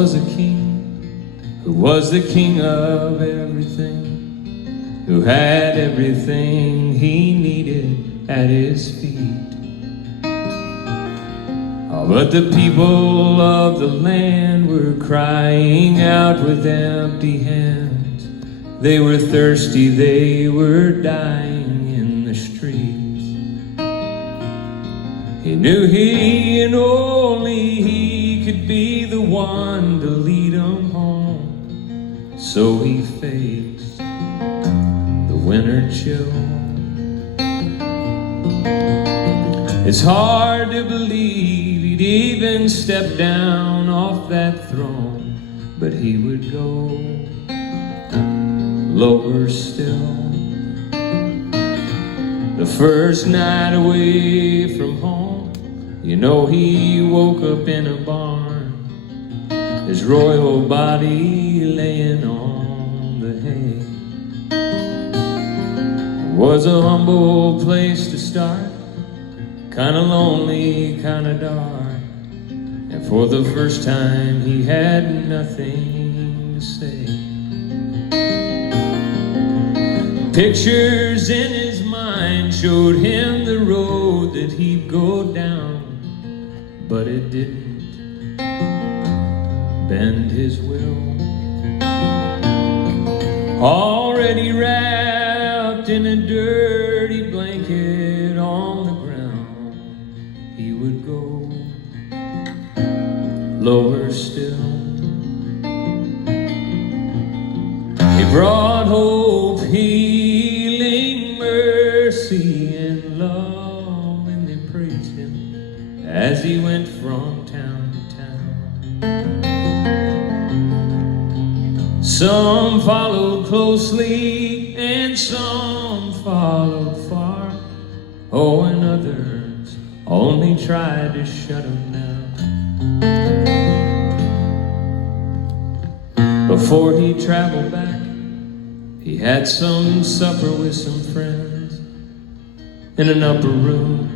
was a king who was the king of everything, who had everything he needed at his feet. Oh, but the people of the land were crying out with empty hands. They were thirsty, they were dying in the streets. He knew he and only he could be the one to lead them home. So he faced the winter chill. It's hard to believe he'd even step down off that throne, but he would go lower still. The first night away from home, you know he woke up in a barn, his royal body laying on the hay. It was a humble place to start, kinda lonely, kinda dark, and for the first time he had nothing to say. Pictures in his mind showed him the road that he'd go down, but it didn't bend his will. Already wrapped in a dirty blanket on the ground, he would go lower still. He brought hope, healing, mercy, and love, and they praised him as he went from town to town. Some followed closely and some followed far. Oh, and others only tried to shut him down. Before he traveled back, he had some supper with some friends in an upper room,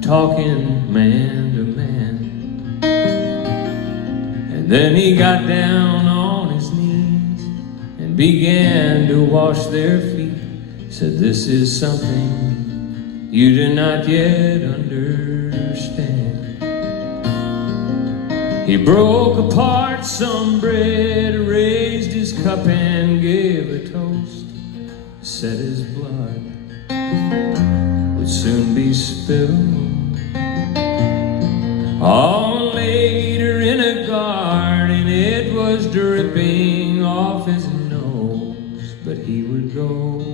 talking man to man. And then he got down on his knees and began to wash their feet. Said, "This is something you do not yet understand." He broke apart some bread, raised his cup and gave a toast. Said his blood would soon be spilled. Oh, later in a garden it was dripping off his nose, but he would go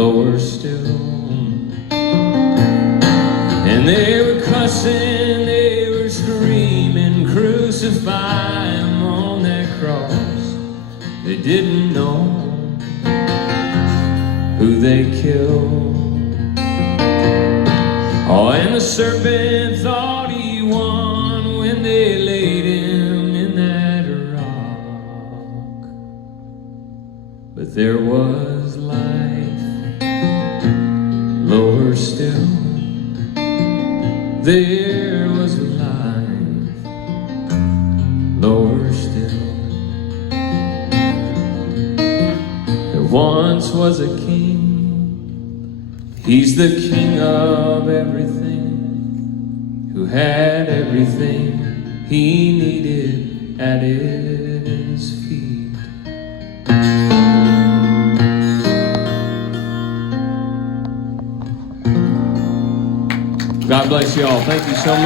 lower still. And they were cussing, they were screaming, crucify him on that cross. They didn't know who they killed. Oh, and the serpent thought he won when they laid him in that rock. But there was life lower still. There was life lower still. There once was a king. He's the king of everything, who had everything he needed at his feet. God bless you all. Thank you so much.